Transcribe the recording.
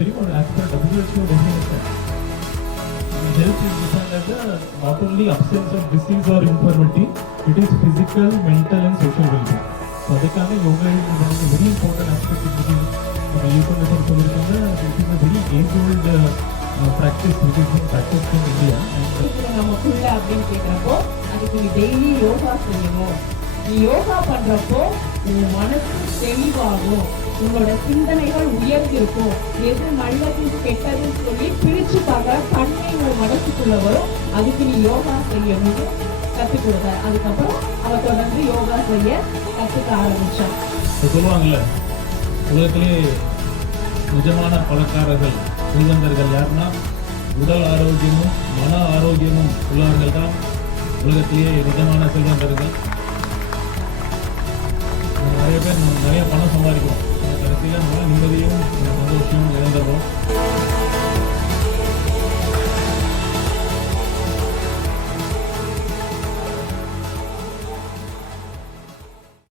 தெரியும் ஒரு aspect WHO definition health is defined as a not only absence of disease or infirmity, it is physical, mental and social well-being. So adukkaga yoga is one of the very important aspects of the yoga சொல்லிருக்காங்க. It is a very age-old practice which is being practiced in India. நமக்குள்ள அப்படின்னு கேட்குறப்போ அதுக்கு நீ daily yoga செய்யணும். நீ யோகா பண்றப்போ உன் மனசு தெளிவாகும், உங்களோட சிந்தனைகள் உயர்ந்திருக்கும். எது நல்லது கெட்டதுன்னு சொல்லி பிரிச்சு பார்க்க தன்மை உங்க மனசுக்குள்ள வரும். அதுக்கு நீ யோகா செய்யணும்னு கற்றுக் கொடுத்த. அதுக்கப்புறம் அவ தொடர்ந்து யோகா செய்ய கற்றுக்க ஆரம்பிச்சான். சொல்லுவாங்கல்ல, உலகத்திலே நிஜமான பணக்காரர்கள் செல்வந்தர்கள் யாருன்னா உடல் ஆரோக்கியமும் மன ஆரோக்கியமும் உள்ளவர்கள் தான் உலகத்திலேயே நிஜமான செல்வந்தர்கள். நிறைய பேர் நிறைய பணம் சம்பாதிக்கிறோம்,